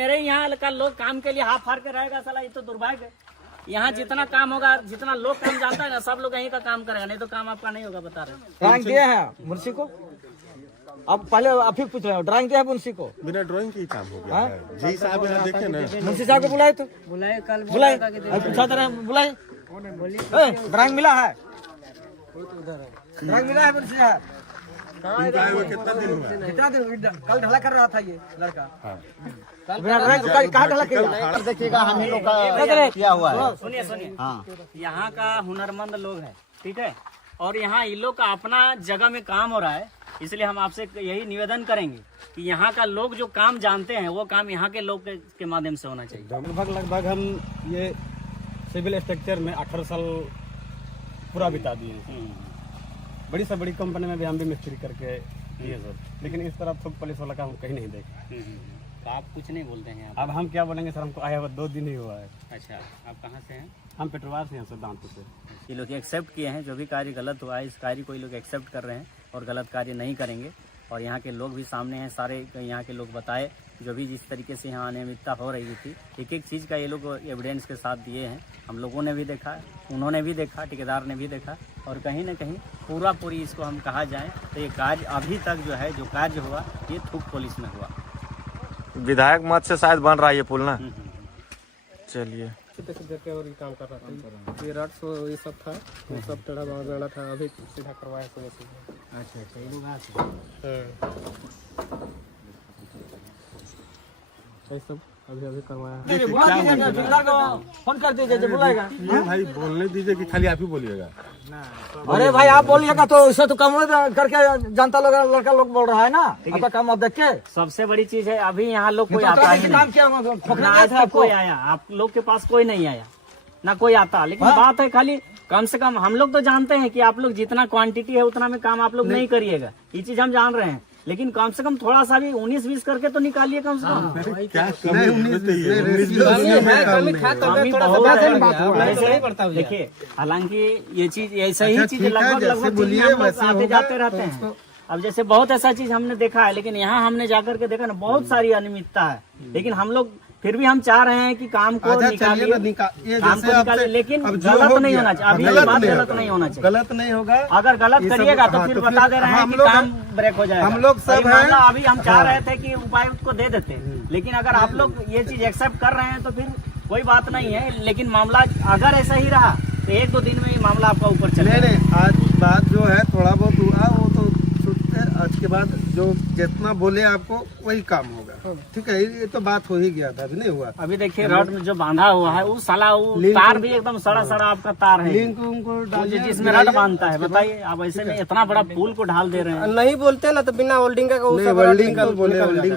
मेरे यहाँ का लोग काम के लिए हाथ फाड़ के रहेगा साला, ये तो दुर्भाग्य है। यहाँ जितना काम होगा, जितना लोग काम जानता है ना, सब लोग यहीं का काम करेगा, नहीं तो काम आपका नहीं होगा, बता रहे। ड्राइंग दिया है मुंशी को, अब पहले आप ही पूछ रहे हो, ड्राइंग दिया है मुंशी को? बिना ड्राइंग के ही काम हो गया है। जी साहब यहाँ देखे ना, मुंशी साहब को बुलाए तो बुलाए, कल बुलाए, पूछा था बुलाए, ड्राइंग मिला है, ड्राइंग मिला है मुंशी साहब? कितना दिन हुआ? कितना दिन? कल ढला कर रहा था ये लड़का, कहाँ ढला किया? देखिएगा हम ही लोग का किया हुआ है। सुनिए सुनिए, यहाँ का हुनरमंद लोग है, ठीक है, और यहाँ इन लोग का अपना जगह में काम हो रहा है, इसलिए हम आपसे यही निवेदन करेंगे कि यहाँ का लोग जो काम जानते हैं वो काम यहाँ के लोग के माध्यम से होना चाहिए। लगभग हम ये सिविल स्ट्रक्चर में 18 साल पूरा बिता दिए हैं। बड़ी से बड़ी कंपनी में भी हम भी मिस्त्री करके दिए सर, लेकिन इस तरह तो पुलिस वाला काम कहीं नहीं देखे। तो आप कुछ नहीं बोलते हैं? अब हम क्या बोलेंगे सर, हमको आया हुआ 2 दिन ही हुआ है। अच्छा, आप कहाँ से हैं? हम पेट्रोल से हैं सर, दानपुर से। ये लोग एक्सेप्ट किए हैं, जो भी कार्य गलत हुआ है इस कार्य को ये लोग एक्सेप्ट कर रहे हैं और गलत कार्य नहीं करेंगे। और यहाँ के लोग भी सामने हैं, सारे यहाँ के लोग बताए जो भी जिस तरीके से यहाँ अनियमितता हो रही थी, एक एक चीज़ का ये लोग एविडेंस के साथ दिए हैं। हम लोगों ने भी देखा, उन्होंने भी देखा, ठेकेदार ने भी देखा, और कहीं ना कहीं पूरी इसको हम कहा जाए तो ये कार्य अभी तक जो है, जो कार्य हुआ ये थूक पुलिस में हुआ। विधायक मत से शायद बन रहा है ये पुल ना। चलिए और ये काम कर रहा था, ये रट सो ये सब था, ये सब टेढ़ा बाड़ा था, अभी सीधा करवाया तो अच्छा, ये लोग सब अभी करवाया। फोन कर दीजिए जो बुलाएगा। ये भाई बोलने दीजिए कि खाली आप ही बोलिएगा। अरे भाई आप बोलिएगा तो इससे तो कम करके जनता लोग, लड़का लोग बोल रहा है ना, आपका काम आप देख के। सबसे बड़ी चीज है अभी यहाँ लोग कोई आता ही काम किया नहीं, कोई आया, आप लोग के पास कोई नहीं आया, ना कोई आता। लेकिन बात है खाली कम से कम हम लोग तो जानते हैं कि आप लोग जितना क्वांटिटी है उतना में काम आप लोग नहीं करिएगा, ये चीज हम जान रहे हैं, लेकिन कम से कम थोड़ा सा भी 19-20 करके तो निकालिए कम से कम। क्या देखिए, हालांकि ये चीज ऐसा ही चीज लगभग आते जाते रहते हैं। अब जैसे बहुत ऐसा चीज हमने देखा है, लेकिन यहाँ हमने जाकर के देखा ना, बहुत सारी अनियमितता है, लेकिन हम लोग फिर भी हम चाह रहे हैं कि काम को निकालिए, काम को निकालिए, लेकिन गलत नहीं होना चाहिए। अभी ये बात गलत नहीं होना चाहिए, गलत नहीं होगा। अगर गलत करिएगा तो फिर बता दे रहे हैं कि काम ब्रेक हो जाएगा। हम लोग सब हैं, अभी हम चाह रहे थे कि उपायुक्त को दे देते, लेकिन अगर आप लोग ये चीज एक्सेप्ट कर रहे हैं तो फिर कोई बात नहीं है। लेकिन मामला अगर ऐसा ही रहा तो 1-2 दिन में ये मामला आपका ऊपर चले। नहीं, आज बात जो है थोड़ा बहुत हुआ, वो तो आज के बाद जो जितना बोले आपको वही काम होगा, ठीक है। ये तो बात हो ही गया था, अभी नहीं हुआ। अभी देखिए रड में जो बांधा हुआ है वो साला वो तार भी एकदम सड़ा आपका तार है, लिंक उनको डालिए, जिसमें रड बांधता है। बताइए आप ऐसे में इतना बड़ा पुल को ढाल दे रहे हैं। नहीं बोलते ना तो बिना होल्डिंग का वेल्डिंग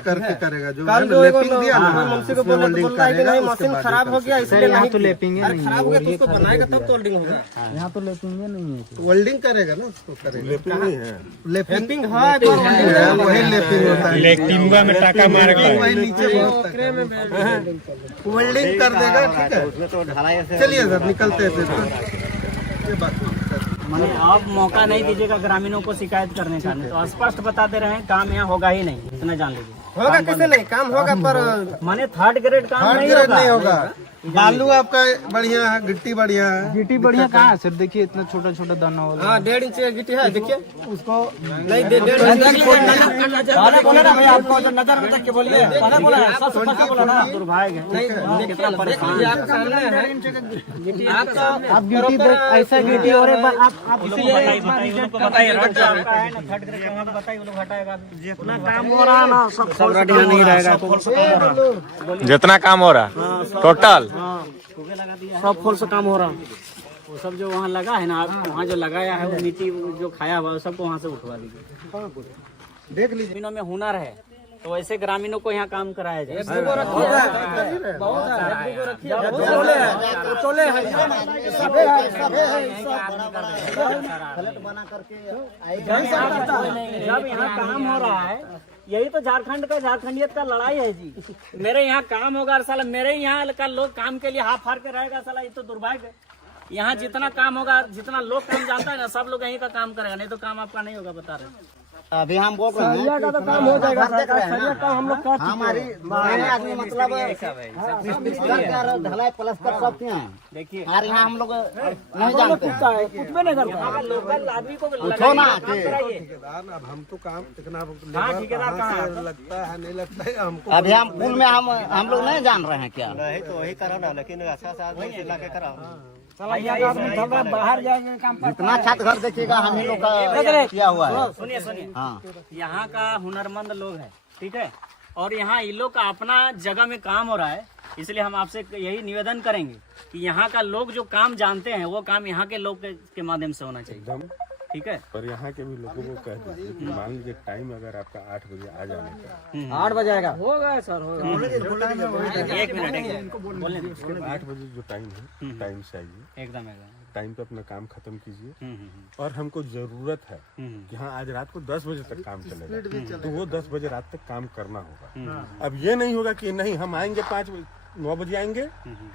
करके करेगा, जो लेपिंग दिया ना, मुंशी को बोलता है कि नहीं मशीन खराब हो गया इसलिए नहीं तो लेपिंग खराब हो गया तो उसको बनाएगा तब तो होल्डिंग होगा। यहाँ तो लेपिंग नहीं है, वेल्डिंग करेगा ना, उसको करेगा। लेपिंग नहीं है, लेपिंग वही लेपिंग होता है, में टाका मार वही नीचे वेल्डिंग कर देगा, ठीक है। चलिए सर निकलते हैं ये बात। आप मौका नहीं दीजिएगा ग्रामीणों को शिकायत करने का, नहीं तो स्पष्ट बताते रहे काम यहाँ होगा ही नहीं, इतना जान लीजिए। होगा कैसे नहीं, काम होगा पर माने 3rd ग्रेड काम नहीं होगा। बालू आपका बढ़िया है, गिट्टी बढ़िया है। गिट्टी बढ़िया कहाँ है सर? देखिए इतना छोटा छोटा दाना वाला। हाँ 1.5 इंच गिट्टी है, देखिए उसको नहीं 1.5 आपको नजर में रख के बोलिए, दुर्भाग्य है, कितना परेशान। आप गिट्टी ऐसा गिट्टी और काम हो रहा है ना, सब नहीं रहेगा, जितना काम हो रहा टोटल सब फुल से काम हो रहा। वो सब जो वहाँ लगा है ना, वहाँ जो लगाया है वो मिट्टी जो खाया हुआ है सबको वहाँ से उठवा दीजिए। देख लीजिए, ग्रामीणों में हुनर है तो वैसे ग्रामीणों को यहाँ काम कराया जाए। जब यहाँ काम हो रहा है, यही तो झारखंड का झारखंडियत का लड़ाई है जी। मेरे यहाँ काम होगा साला, मेरे यहाँ का लोग काम के लिए हाथ फाड़ के रहेगा साला, ये तो दुर्भाग्य है। यहाँ जितना काम होगा, जितना लोग काम जानता है ना, सब लोग यहीं का काम करेगा, नहीं तो काम आपका नहीं होगा, बता रहे। अभी हम बोल रहे हैं का तो काम हो जाएगा सरिया का हम लोग हमारी आदमी मतलब ढलाई प्लस्तर सब किए हैं। देखिए और यहाँ हम लोग नहीं जानते कुछ भी नहीं करता लोकल आदमी को पूछो ना कि ठेकेदार, अब हम तो काम इतना ठेकेदार कहाँ है? लगता है नहीं लगता है हमको। अभी हम पुल में हम लोग नहीं जान रहे हैं क्या। नहीं तो वही करो ना, लेकिन अच्छा सा ला के कराओ। बाहर जाएंगे काम इतना छत घर देखिएगा हम ही लोग का किया हुआ है। सुनिए सुनिए, हाँ यहाँ का हुनरमंद लोग है, ठीक है, और यहाँ इन लोग का अपना जगह में काम हो रहा है, इसलिए हम आपसे यही निवेदन करेंगे कि यहाँ का लोग जो काम जानते हैं वो काम यहाँ के लोग के माध्यम से होना चाहिए, ठीक है। पर यहाँ के भी लोगों को कह दीजिए कि मान लीजिए टाइम अगर आपका 8 बजे आ जाने का, 8 बजे आएगा होगा सर होगा। एक मिनट बोलने दीजिए। 8 बजे जो टाइम है टाइम से आइए, एकदम टाइम पे अपना काम खत्म कीजिए। और हमको जरूरत है कि हाँ आज रात को 10 बजे तक काम चलेगा, तो वो 10 बजे रात तक काम करना होगा। अब ये नहीं होगा कि नहीं हम आएंगे 9 बजे आएंगे,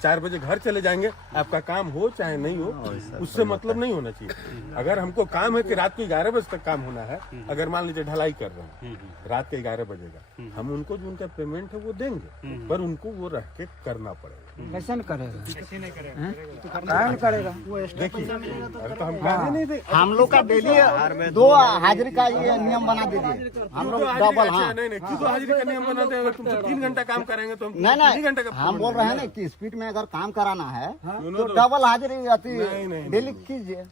4 बजे घर चले जाएंगे, आपका काम हो चाहे नहीं हो, उससे मतलब नहीं होना चाहिए। अगर हमको काम है कि रात को 11 बजे तक काम होना है, अगर मान लीजिए ढलाई कर रहे हैं रात के 11 बजे का, हम उनको जो उनका पेमेंट है वो देंगे, पर उनको वो रह के करना पड़ेगा। कैसे नहीं करेगा देखिए अरे तो हम कहा नहीं थे, हम लोग का डेली 2 हाजिरी का ये नियम बना दीजिए। हम लोग डबल हाँ नहीं क्यों तो हाजिरी का नियम बनाते हैं? अगर तुम 3 घंटा काम करेंगे तो हम नहीं 3 घंटे का हम बोल रहे हैं ना कि स्पीड में अगर काम कराना है तो डबल हाजिरी आती डेली कीजिए।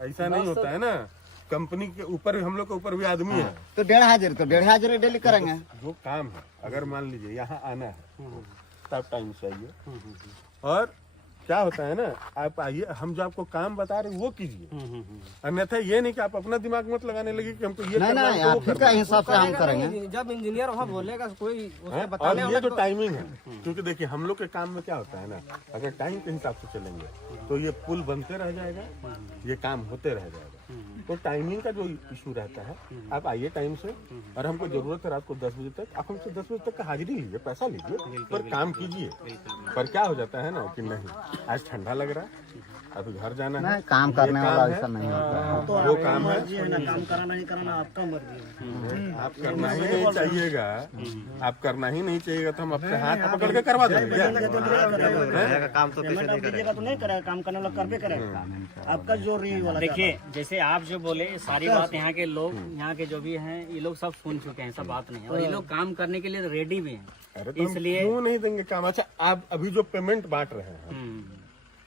ऐसा नहीं होता है ना, कंपनी के ऊपर हम लोग के ऊपर भी आदमी है, तो 1.5 हाजिरी डेली करेंगे। जो काम है अगर मान लीजिए यहाँ आना है तब टाइम से आइए। और क्या होता है ना, आप आइए, हम जो आपको काम बता रहे हैं वो कीजिए, अन्यथा ये नहीं कि आप अपना दिमाग मत लगाने लगे कि हमको ये नहीं करना है, नहीं तो वो आप ठीक है हिसाब से हम करेंगे। जब इंजीनियर वहाँ बोलेगा कोई है। और ये जो टाइमिंग है, क्योंकि देखिए हम लोग के काम में क्या होता है ना, अगर टाइम के हिसाब से चलेंगे तो ये पुल बनते रह जाएगा, ये काम होते रह जाएगा। तो टाइमिंग का जो इशू रहता है, आप आइए टाइम से, और हमको जरूरत है रात को 10 बजे तक, आप हमसे 10 बजे तक का हाजिरी लीजिए, पैसा लीजिए, पर काम कीजिए। पर क्या हो जाता है ना कि नहीं आज ठंडा लग रहा है, अभी घर जाना है, नहीं काम करने ये वाला काम ऐसा है, नहीं होता है। वो काम है, काम कराना नहीं कराना आपका मर्जी। आप करना ही नहीं चाहिएगा, आप करना ही नहीं चाहिएगा तो हम आपसे हाथ पकड़ के करवा देंगे क्या? काम तो कैसे नहीं करेगा तो नहीं करेगा, काम करने वाला कर भी करेगा। आपका जो रही वाला देखिए जैसे आप जो बोले सारी बात यहाँ के लोग, यहाँ के जो भी हैं ये लोग सब सुन चुके हैं, सब बात नहीं है, और ये लोग काम करने के लिए रेडी भी हैं, अरे तो हम इसलिए क्यों नहीं देंगे काम? अच्छा आप अभी जो पेमेंट बांट रहे हैं,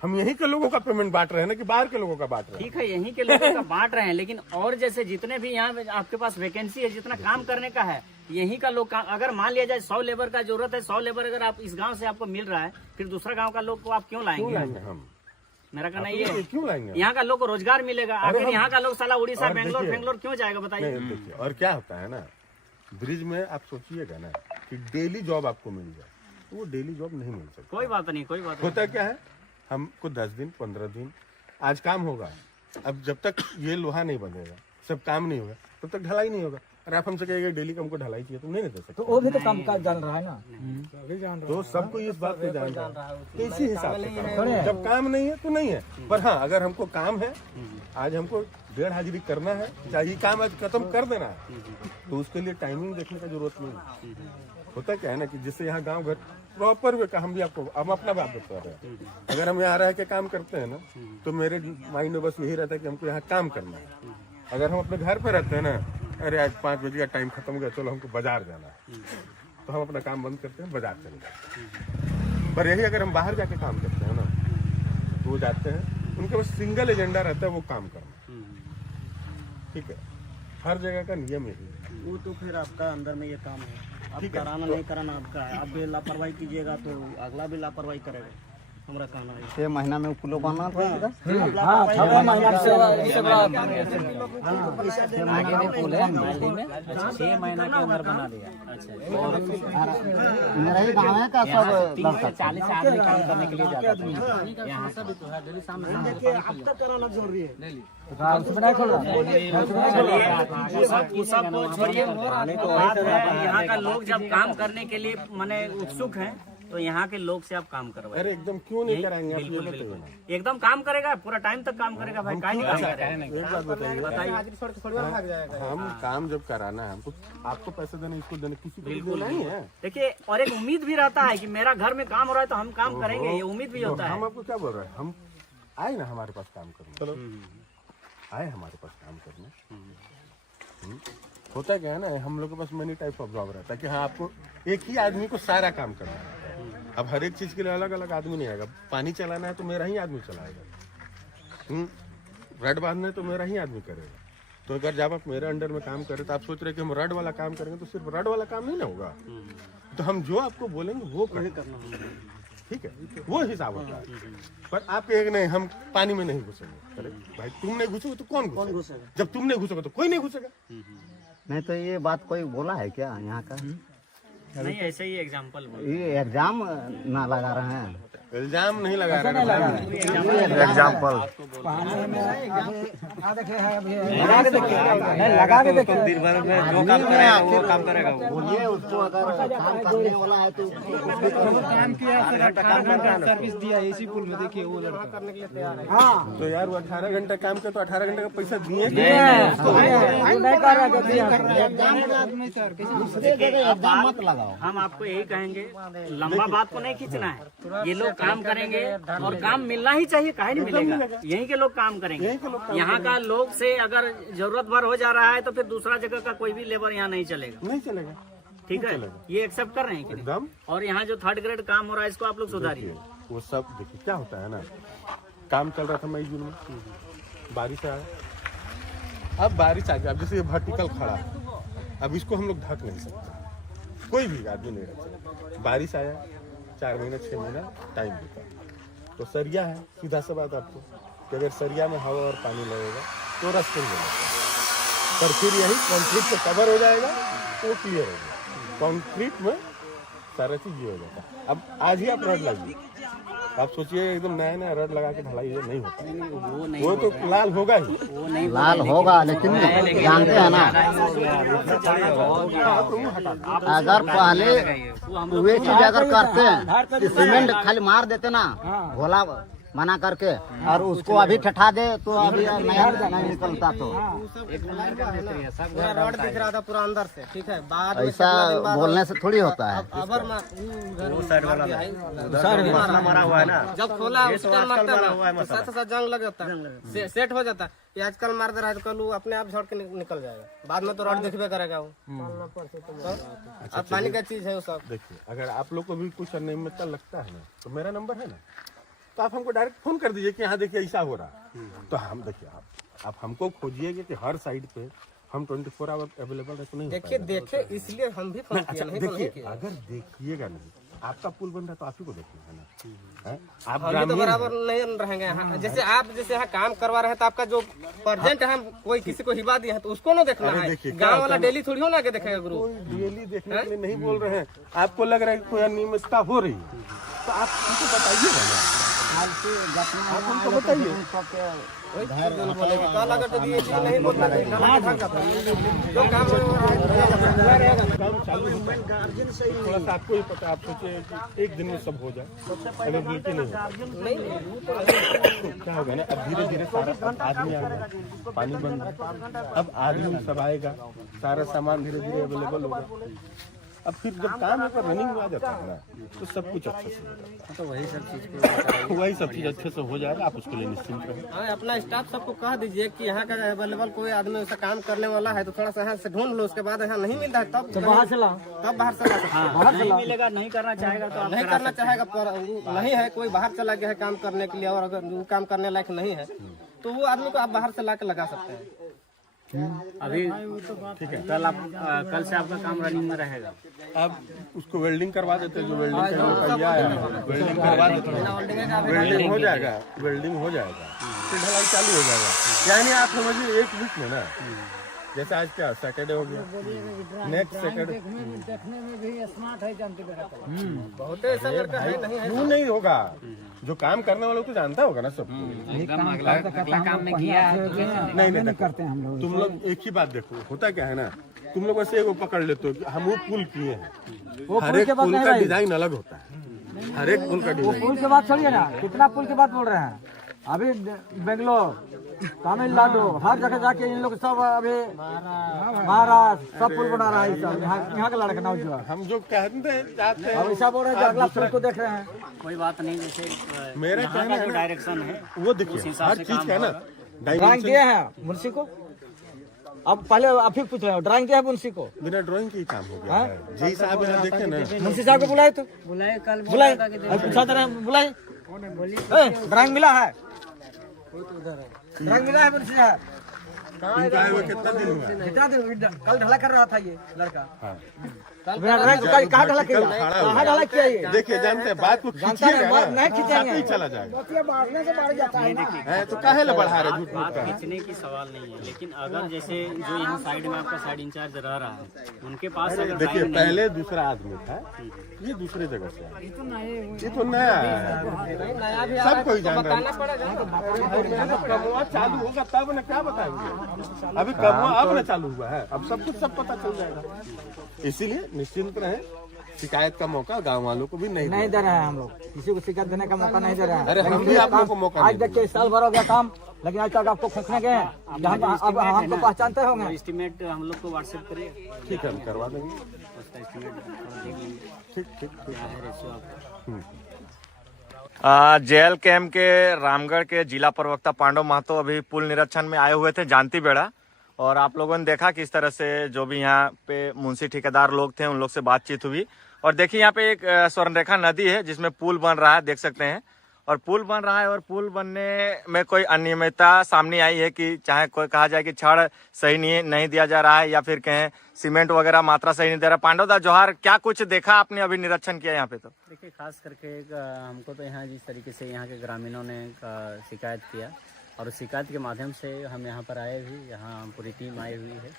हम यहीं के लोगों का पेमेंट बांट रहे हैं ना कि बाहर के लोगों का बांट रहे हैं? ठीक है यहीं के लोगों का बांट रहे हैं, लेकिन और जैसे जितने भी यहाँ आपके पास वैकेंसी है, जितना काम करने का है, यहीं का लोग काम, अगर मान लिया जाए 100 लेबर का जरूरत है, 100 लेबर अगर आप इस गांव से आपको मिल रहा है, फिर दूसरा गांव का लोग को आप क्यों लाएंगे? हम मेरा कहना ये है, क्यों लाएंगे? यहाँ का लोग को रोजगार मिलेगा, आखिर यहाँ का लोग साला उड़ीसा बेंगलोर क्यों जाएगा बताइए? नहीं देखिए, और क्या होता है ना, ब्रिज में आप सोचिएगा ना कि डेली जॉब आपको मिल जाए, तो वो डेली जॉब नहीं मिल सकती। कोई बात नहीं, कोई बात नहीं। होता क्या है, हमको 10 दिन 15 दिन आज काम होगा, अब जब तक ये लोहा नहीं बनेगा, सब काम नहीं होगा, तब तक ढलाई नहीं होगा। और आप हमसे कहेंगे डेली हमको ढलाई चाहिए, तो नहीं दे सकते। तो वो भी तो काम का जान रहा है ना, तो सबको इस बात को जान रहा है, तो इसी हिसाब से काम। जब काम नहीं है तो नहीं है, पर हाँ अगर हमको काम है, आज हमको 1.5 हाजिरी करना है, चाहिए काम आज खत्म कर देना है, तो उसके लिए टाइमिंग देखने का जरूरत नहीं है। होता क्या है ना कि जिससे यहाँ गांव घर प्रॉपर वे का, हम भी आपको हम अपना बात बता रहे हैं, अगर हम यहाँ रह के काम करते हैं ना, तो मेरे माइंड में बस यही रहता है कि हमको यहाँ काम करना है। अगर हम अपने घर पे रहते हैं ना, अरे आज 5 बजे का टाइम खत्म हो गया, चलो हमको बाजार जाना है, तो हम अपना काम बंद करते हैं, बाजार चले जाते हैं। पर यही अगर हम बाहर जाके काम करते हैं ना, तो वो जाते हैं, उनके पास सिंगल एजेंडा रहता है, वो काम करना। ठीक है, हर जगह का नियम यही है। वो तो फिर आपका अंदर में ये काम है, आप कराना नहीं कराना आपका है। आप भी लापरवाही कीजिएगा तो अगला भी लापरवाही करेगा, हमारा कहना है। 6 महीना में पुल बनना पड़ेगा। अच्छा 6 महीना के अंदर बना दिया। अच्छा मेरा ही गाँव है का सब 30 से 40 आदमी काम करने के लिए जाता था यहाँ से। अब तक कराना जरूरी है। चलिए सब को छोड़िए, बात है यहाँ का लोग जब काम करने के लिए माने उत्सुक हैं, तो यहाँ के लोग से आप काम करवाए। अरे एकदम क्यों नहीं कराएंगे आप, ये बिल्कुल बताइए बिल्कुल, ना। एकदम काम करेगा, पूरा टाइम तक काम करेगा भाई, काहे नहीं काम करेगा? एक बात बताइए, हम काम जब कराना है हमको, आपको पैसे देने, इसको देने, किसी को देना ही है। देखिए, और एक उम्मीद भी रहता है कि मेरा घर में काम हो रहा है तो हम काम करेंगे, ये उम्मीद भी होता है। हम आपको क्या बोल रहे हैं, हम आए ना हमारे पास काम करने, चलो आए हमारे पास काम करने। होता क्या है ना, हम लोग के पास मनी टाइप ऑफ जॉब रहता है कि हाँ आपको एक ही आदमी को सारा काम करना है। अब हर एक चीज के लिए अलग अलग आदमी नहीं आएगा। पानी चलाना है तो मेरा ही आदमी चलाएगा, रड बांधना है तो मेरा ही आदमी करेगा। तो अगर जब आप मेरे अंडर में काम करें तो आप सोच रहे कि हम रड वाला काम करेंगे, तो सिर्फ रड वाला काम नहीं ना होगा। तो हम जो आपको बोलेंगे वो करना, ठीक है, वो हिसाब होता है। पर आप एक नहीं, हम पानी में नहीं घुसेंगे। अरे भाई तुम नहीं घुसोगे तो कौन घुसेगा? जब तुम नहीं घुसोगे तो कोई नहीं घुसेगा। नहीं तो ये बात कोई बोला है क्या यहाँ का? नहीं, ऐसे ही एग्जाम्पल ये एग्जाम ना लगा रहे हैं, इल्जाम नहीं लगा रहे हैं, एग्जाम्पल लगा के देखिए, दिन भर में जो काम करेगा वो काम करेगा वो। बोलिए उसको, अगर काम करने वाला है तो काम किया, सर्विस दिया इसी पुल में, देखिए वो लड़का करने के लिए तैयार है। हाँ तो यार वो 18 घंटा काम किया तो 18 घंटे का पैसा दिए कि नहीं कर रहा दूसरे जगह एग्जाम मत लगाओ। हम आपको यही कहेंगे, लंबा बात को नहीं खींचना है। ये लोग काम करेंगे और काम मिलना ही चाहिए, काहे नहीं मिलेगा? यहीं के लोग काम करेंगे। यहाँ का लोग से अगर जरूरत भर हो जा रहा है तो फिर दूसरा जगह का कोई भी लेबर यहाँ नहीं चलेगा। नहीं चलेगा, ठीक है, ये एक्सेप्ट कर रहे हैं कि नहीं? एकदम। और यहाँ जो 3rd ग्रेड काम हो रहा है इसको आप लोग सुधारिए। वो सब देखिए क्या होता है ना, काम चल रहा था मई जून में, बारिश आया, अब बारिश आ गया, अब जैसे ये वर्टिकल खड़ा है, अब इसको हम लोग ढक नहीं सकते, कोई भी आदमी नहीं रख सकता। बारिश आया, 4 महीना 6 महीना टाइम देता, तो सरिया है, सीधा सा बात आपको कि अगर सरिया में हवा और पानी लगेगा तो रास्ते में पर फिर यही कंक्रीट से कवर हो जाएगा तो वो क्लियर हो जाएगा। कंक्रीट में सारा चीज ये हो जाता है। अब आज ही आप रड लगाइए, आप सोचिए एकदम नया नया रड लगा के ढलाई ये नहीं होता, वो तो लाल होगा ही, लाल होगा, लेकिन जानते हैं ना, अगर पहले वे चीज अगर करते हैं कि सीमेंट खाली मार देते ना भोला मना करके, और उसको अभी ठठा दे तो अभी नहीं निकलता। तो रॉड दिख रहा था पूरा अंदर से, ठीक है, बाद में ऐसा बोलने से थोड़ी होता है। अबर मरा हुआ है ना, जब खोला उस टाइम मारता है तो साथ साथ जंग लग जाता है, सेट हो जाता है। ये आजकल मार दे रहा है तो कल वो अपने आप झड़ के निकल जाएगा, बाद में तो रॉड दिखबे करेगा वो। अब पानी का चीज है वो सब। देखिए अगर आप लोग को भी कुछ अनियमितता लगता है ना तो मेरा नंबर है ना, तो आप हमको डायरेक्ट फोन कर दीजिए कि हाँ देखिए ऐसा हो रहा। तो हम देखिए आप हमको खोजिएगा कि हर साइड पे हम 24 आवर अवेलेबल है तो नहीं देखिए इसलिए हम भी फोन किए, नहीं तो नहीं देखिए किए। अगर देखिएगा नहीं, आपका पुल बन रहा है तो आप ही को देखना है ना, हैं? आप हम भी तो ग्रामीण बराबर नहीं रहेंगे यहाँ। जैसे आप जैसे यहाँ काम करवा रहे हैं तो आपका जो प्रेजेंट है, हम कोई किसी को हिबा दिया है तो उसको ना देखना है। देखिए, क्या गाँव होता वाला है डेली थोड़ी हो ना के देखेगा गुरु। कोई डेली देखने के लिए नहीं बोल रहे हैं, आपको लग रहा है कि कोई अनियमितता हो रही है तो आप उनको बताइएगा ना, आप उनको बताइए। कल अगर यदि ये चीज नहीं बोलता तो कल आगे भाग जाता है। जो काम काम चालू होता है, थोड़ा सा आपको ही पता, आप सोचिए कि एक दिन में सब हो जाए, अवेलेबिलिटी नहीं होगा। क्या होगा ना, अब धीरे धीरे सारा आदमी आ गया, पानी बंद है, अब आदमी सब आएगा, सारा सामान धीरे धीरे अवेलेबल होगा। अब फिर जब काम एक रनिंग में आ जाता है ना तो सब कुछ अच्छे से हो जाता है। तो वही सब चीज अच्छे से हो जाएगा, आप उसके लिए निश्चिंत रहें। हाँ, अपना स्टाफ सबको कह दीजिए कि यहाँ का अवेलेबल कोई आदमी ऐसा काम करने वाला है तो थोड़ा सा यहाँ से ढूंढ लो, उसके बाद यहाँ नहीं मिलता है तब बाहर से लाओ, तब बाहर से ला सकते हैं। नहीं मिलेगा, नहीं करना चाहेगा तो आप नहीं करना चाहेगा, पर नहीं है कोई बाहर चला गया है काम करने के लिए और अगर वो काम करने लायक नहीं है तो वो आदमी को आप बाहर से ला के लगा सकते हैं। अभी ठीक है, कल से आपका काम रनिंग में रहेगा। अब उसको वेल्डिंग करवा देते हैं, जो वेल्डिंग का रुपया है वेल्डिंग करवा देते हैं, वेल्डिंग हो जाएगा, वेल्डिंग हो जाएगा, फिर ढलाई चालू हो जाएगा। यानी आप समझिए एक वीक में ना, जैसे आज क्या सैटरडे हो गया, नेक्स्ट सैटरडे देखने में भी स्मार्ट है, जानते बहुत ऐसा लड़का है नहीं है। क्यों नहीं होगा, जो काम करने वालों को जानता होगा ना सबको। काम में किया नहीं करते हैं हम लोग। तुम लोग एक ही बात देखो, होता क्या है ना, तुम लोग वैसे एगो पकड़ लेते हो कि हम वो पुल किए हैं, हर एक पुल का डिजाइन अलग होता है। हर एक पुल का वो डिजाइन। पुल की बात छोड़िए ना, कितना पुल की बात बोल रहे हैं। अभी बेंगलोर, तमिलनाडु, हर जगह जाके इन लोग सब अभी महाराष्ट्र सब पुल बना रहा है। यहाँ का लड़का नौजवान हम जो कहते हैं चाहते हैं अब ऐसा बोल रहे हैं कि अगला पुल को देख रहे हैं। कोई बात नहीं, जैसे मेरा यहाँ कहना का है जो ना, डायरेक्शन है वो उस देखिए हिसाब हर से चीज काम का है ना होगा। Drawing dimension. दिए हैं मुंशी को, अब पहले आप ही पूछ रहे हो, ड्राइंग दिया है मुंशी को। बिना ड्राइंग के ही काम हो गया है। जी साहब यहाँ देखे ना, मुंशी साहब को बुलाए तो बुलाए, पूछा था बुलाए, ड्राइंग मिला है, ड्राइंग मिला है मुंशी साहब। इनका आए हुए कितना दिन हुआ? कितना दिन कल ढला कर रहा था ये लड़का, हाँ। बिना ड्राइंग कहाँ ढला किया, कहाँ ढला किया ये? देखिए जानते हैं बात को जानता है, खींचिएगा बात ना, नहीं खींचेंगे। साथ ही चला जाएगा। बढ़ने से बढ़ जाता है ना। है तो काहे ले बढ़ा रहे झूठ मूठ बात का? खींचने की सवाल नहीं है, लेकिन अगर जैसे जो यहाँ साइड में आपका साइड इंचार्ज रह रहा है, उनके पास अगर देखिए टाइम नहीं पहले दूसरा आदमी था, ये दूसरे जगह से आया। ये तो नया है, सब कोई जान रहा है। जब कमुआ चालू होगा तब ना क्या बताएंगे, अभी कमुआ अब ना चालू हुआ है, अब सब कुछ सब पता चल जाएगा। इसीलिए निश्चिंत रहे, शिकायत का मौका गांव वालों को भी नहीं नहीं दे रहे हैं हम लोग, किसी को शिकायत देने का मौका नहीं दे रहे हैं। अरे हम भी आप लोगों को मौका आज नहीं देखिए साल भर हो गया काम, लेकिन आज तक आपको खोखने गए हैं। अब हमको पहचानते होंगे। एस्टिमेट हम लोग को व्हाट्सएप करिए, ठीक है हम करवा देंगे। उसका एस्टिमेट देख लेंगे ठीक ठीक ठीक। क्या है रेशियो आपका। जेएल कैंप के रामगढ़ के जिला प्रवक्ता पांडव महतो अभी पुल निरीक्षण में आए हुए थे जानती बेड़ा, और आप लोगों ने देखा किस तरह से जो भी यहाँ पे मुंशी ठेकेदार लोग थे उन लोग से बातचीत हुई। और देखिए यहाँ पे एक स्वर्णरेखा नदी है जिसमें पुल बन रहा है, देख सकते हैं। और पुल बन रहा है और पुल बनने में कोई अनियमितता सामने आई है कि चाहे कोई कहा जाए कि छड़ सही नहीं दिया जा रहा है या फिर कहें सीमेंट वगैरह मात्रा सही नहीं दे रहा। पांडव दा जोहार, क्या कुछ देखा आपने अभी निरीक्षण किया यहाँ पे? तो देखिए खास करके हमको तो यहाँ जिस तरीके से यहाँ के ग्रामीणों ने शिकायत किया और उस शिकायत के माध्यम से हम यहाँ पर आए भी, यहाँ पूरी टीम आई हुई है।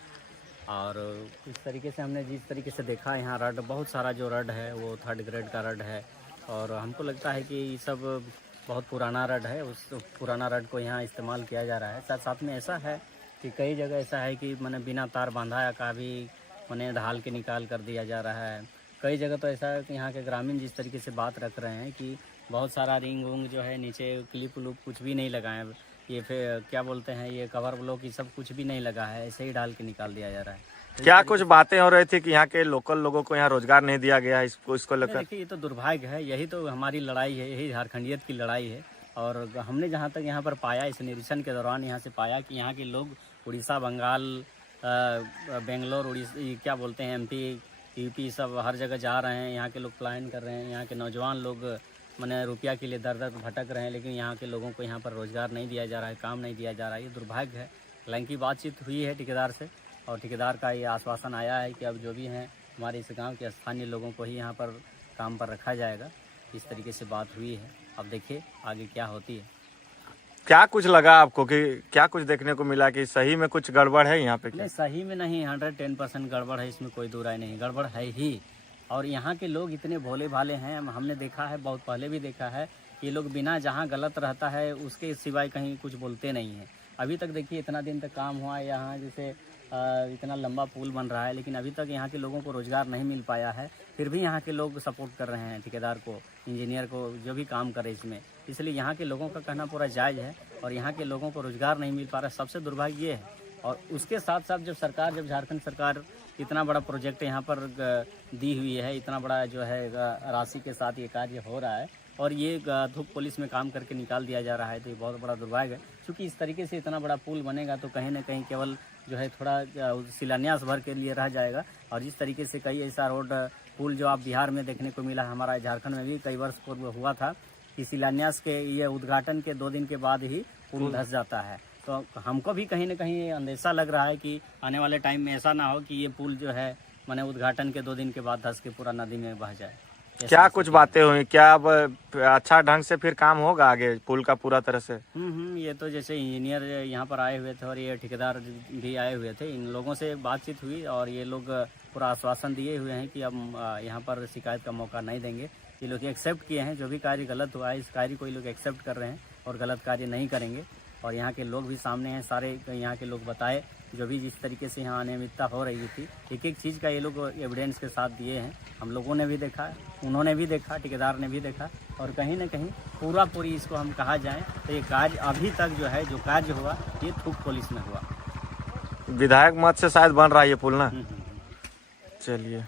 और इस तरीके से हमने जिस तरीके से देखा यहाँ रड, बहुत सारा जो रड है वो 3rd ग्रेड का रड है, और हमको लगता है कि ये सब बहुत पुराना रड है। उस पुराना रड को यहाँ इस्तेमाल किया जा रहा है। साथ साथ में ऐसा है कि कई जगह ऐसा है कि मैंने बिना तार बांधा का भी मैंने ढाल के निकाल कर दिया जा रहा है। कई जगह तो ऐसा है कि यहाँ के ग्रामीण जिस तरीके से बात रख रहे हैं कि बहुत सारा रिंग वूंग जो है नीचे क्लिप उलिप कुछ भी नहीं लगाए, ये फिर क्या बोलते हैं ये कवर ब्लॉक, ये सब कुछ भी नहीं लगा है, ऐसे ही डाल के निकाल दिया जा रहा है। तो क्या कुछ बातें हो रही थी कि यहाँ के लोकल लोगों को यहाँ रोजगार नहीं दिया गया है, इसको लेकर? देखिए ये तो दुर्भाग्य है, यही तो हमारी लड़ाई है, यही झारखंडियत की लड़ाई है। और हमने जहाँ तक यहाँ पर पाया, इस निरीक्षण के दौरान यहाँ से पाया कि यहाँ के लोग उड़ीसा, बंगाल, बेंगलोर, उड़ीसा, क्या बोलते हैं MP, UP सब हर जगह जा रहे हैं। यहाँ के लोग पलायन कर रहे हैं, यहाँ के नौजवान लोग मैंने रुपया के लिए दर दर भटक रहे हैं, लेकिन यहाँ के लोगों को यहाँ पर रोज़गार नहीं दिया जा रहा है, काम नहीं दिया जा रहा है। ये दुर्भाग्य है। हालांकि बातचीत हुई है ठेकेदार से और ठेकेदार का ये आश्वासन आया है कि अब जो भी हैं हमारे इस गांव के स्थानीय लोगों को ही यहाँ पर काम पर रखा जाएगा। इस तरीके से बात हुई है। अब देखिए आगे क्या होती है। क्या कुछ लगा आपको कि क्या कुछ देखने को मिला कि सही में कुछ गड़बड़ है यहाँ पे? क्या नहीं, सही में नहीं, 110% गड़बड़ है, इसमें कोई दो राय नहीं, गड़बड़ है ही। और यहाँ के लोग इतने भोले भाले हैं, हमने देखा है, बहुत पहले भी देखा है, ये लोग बिना जहाँ गलत रहता है उसके सिवाय कहीं कुछ बोलते नहीं हैं। अभी तक देखिए इतना दिन तक काम हुआ है यहाँ, जैसे इतना लंबा पुल बन रहा है, लेकिन अभी तक यहाँ के लोगों को रोज़गार नहीं मिल पाया है। फिर भी यहाँ के लोग सपोर्ट कर रहे हैं ठेकेदार को, इंजीनियर को, जो भी काम करे इसमें। इसलिए यहाँ के लोगों का कहना पूरा जायज़ है और यहाँ के लोगों को रोज़गार नहीं मिल पा रहा, सबसे दुर्भाग्य ये है। और उसके साथ साथ जब झारखंड सरकार इतना बड़ा प्रोजेक्ट यहाँ पर दी हुई है, इतना बड़ा जो है राशि के साथ ये कार्य हो रहा है और ये धूप पुलिस में काम करके निकाल दिया जा रहा है, तो ये बहुत बड़ा दुर्भाग्य है। क्योंकि इस तरीके से इतना बड़ा पुल बनेगा तो कहीं ना कहीं केवल जो है थोड़ा शिलान्यास भर के लिए रह जाएगा। और जिस तरीके से कई ऐसा रोड पुल जो आप बिहार में देखने को मिला, हमारा झारखंड में भी कई वर्ष पूर्व हुआ था कि शिलान्यास के ये उद्घाटन के 2 दिन के बाद ही पुल धंस जाता है। तो हमको भी कहीं ना कहीं अंदेशा लग रहा है कि आने वाले टाइम में ऐसा ना हो कि ये पुल जो है मैंने उद्घाटन के 2 दिन के बाद धंस के पूरा नदी में बह जाए। क्या कुछ बातें हुई? क्या अब अच्छा ढंग से फिर काम होगा आगे पुल का पूरा तरह से? ये तो जैसे इंजीनियर यहाँ पर आए हुए थे और ये ठेकेदार भी आए हुए थे, इन लोगों से बातचीत हुई और ये लोग पूरा आश्वासन दिए हुए हैं कि अब यहाँ पर शिकायत का मौका नहीं देंगे। ये लोग एक्सेप्ट किए हैं, जो भी कार्य गलत हुआ है इस कार्य को ये लोग एक्सेप्ट कर रहे हैं और गलत कार्य नहीं करेंगे। और यहाँ के लोग भी सामने हैं, सारे यहाँ के लोग बताए जो भी जिस तरीके से यहाँ अनियमितता हो रही थी, एक एक चीज़ का ये लोग एविडेंस के साथ दिए हैं। हम लोगों ने भी देखा, उन्होंने भी देखा, ठेकेदार ने भी देखा, और कहीं ना कहीं पूरी इसको हम कहा जाए तो ये कार्य अभी तक जो है, जो कार्य हुआ ये थूक पुलिस में हुआ। विधायक मत से शायद बन रहा है ये पुल ना। चलिए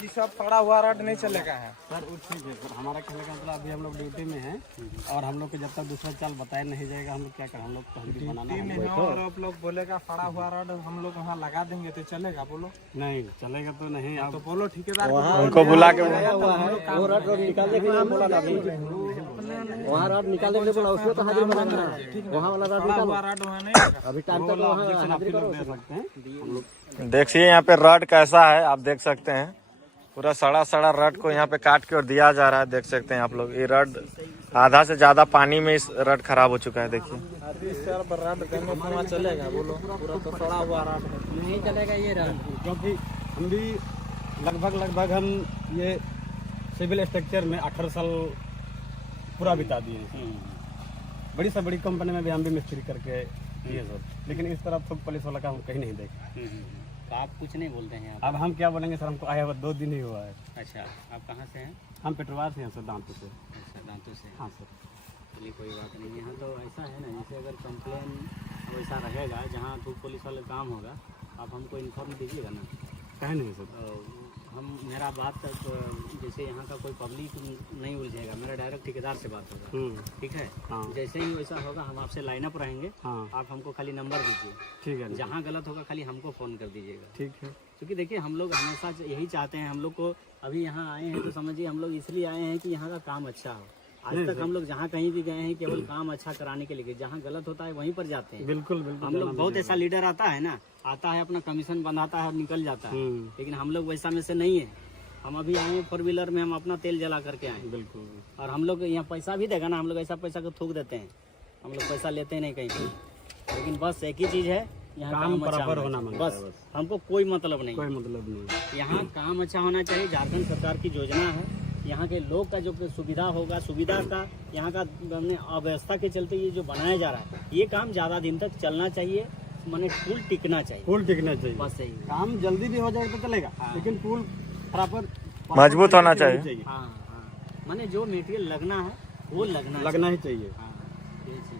ये सब पड़ा हुआ रड नहीं चलेगा है सर वो ठीक है सर, हमारा कहने का मतलब अभी हम लोग ड्यूटी में हैं और हम लोग को जब तक दूसरा चाल बताया नहीं जाएगा हम लोग क्या करें, हम लोग तो हम भी बनाना है। और आप लोग बोलेगा पड़ा हुआ रड हम लोग वहाँ लगा देंगे तो चलेगा? बोलो नहीं चलेगा तो नहीं। आप तो बोलो ठेकेदार उनको बुला के वो रड निकालने के लिए बोला था, वहाँ रड निकालने के लिए बोला, उसको तो हाजिर बनाना है, वहाँ वाला रड निकालो, रड वहाँ नहीं लगा। अभी टाइम तक वहाँ हाजिर करो। दे सकते हैं। देखिए यहाँ पे रड कैसा है, आप देख सकते हैं पूरा सड़ा रड को यहाँ पे काट के और दिया जा रहा है। देख सकते हैं आप लोग, ये रड आधा से ज्यादा पानी में इस रड खराब हो चुका है। देखिए रड देने चलेगा? बोलो पूरा तो सड़ा हुआ रड नहीं चलेगा ये रड, क्योंकि हम भी लगभग हम ये सिविल स्ट्रक्चर में 18 साल पूरा बिता दिए हैं। बड़ी से बड़ी कंपनी में भी हम भी मिस्त्री करके दिए सर, लेकिन इस तरह तो पुलिस वाला का हम कहीं नहीं देखा। तो आप कुछ नहीं बोलते हैं अब हम क्या बोलेंगे सर, हमको आया हुआ 2 दिन ही हुआ है। अच्छा, आप कहाँ से हैं? हम पेट्रोल से हैं सर, दांतों से। अच्छा, दांतों से। हाँ सर। चलिए कोई बात नहीं। यहाँ तो ऐसा है ना, जैसे अगर कंप्लेन वैसा रहेगा जहाँ थूक पुलिस वाला काम होगा, आप हमको इन्फॉर्म दीजिएगा ना। कहीं नहीं सर, हम मेरा बात तक जैसे यहाँ का कोई पब्लिक नहीं उलझेगा, मेरा डायरेक्ट ठेकेदार से बात होगा, ठीक है? हाँ। जैसे ही वैसा होगा हम आपसे लाइन अप रहेंगे। हाँ आप हमको खाली नंबर दीजिए, ठीक है। जहाँ गलत होगा खाली हमको फ़ोन कर दीजिएगा, ठीक है। क्योंकि देखिए हम लोग हमेशा यही चाहते हैं। हम लोग को अभी यहाँ आए हैं तो समझिए हम लोग इसलिए आए हैं कि यहाँ का काम अच्छा हो। आज तक हम लोग जहाँ कहीं भी गए हैं केवल काम अच्छा कराने के लिए, जहाँ गलत होता है वहीं पर जाते हैं। बिल्कुल बिल्कुल। हम लोग बहुत ऐसा लीडर आता है ना, आता है अपना कमीशन बनाता है और निकल जाता है, लेकिन हम लोग वैसा में से नहीं है। हम अभी आए हैं 4 व्हीलर में, हम अपना तेल जला करके आए। बिल्कुल। और हम लोग यहाँ पैसा भी देगा ना, हम लोग ऐसा पैसा को थूक देते हैं, हम लोग पैसा लेते नहीं कहीं पे। लेकिन बस एक ही चीज़ है, यहाँ काम अच्छा बराबर होना मांगता है बस, हमको कोई मतलब नहीं। कोई मतलब नहीं। यहाँ काम अच्छा होना चाहिए। झारखंड सरकार की योजना है, यहाँ के लोग का जो सुविधा होगा, सुविधा का यहाँ का हमने अव्यवस्था के चलते ये जो बनाया जा रहा है, ये काम ज़्यादा दिन तक चलना चाहिए, माने पुल टिकना चाहिए। पुल टिकना चाहिए, बस सही। काम जल्दी भी हो जाएगा तो चलेगा, लेकिन पुल प्रॉपर मजबूत होना चाहिए। हाँ हाँ, माने जो मटेरियल लगना है वो लगना ही चाहिए। हाँ, ये चीज़।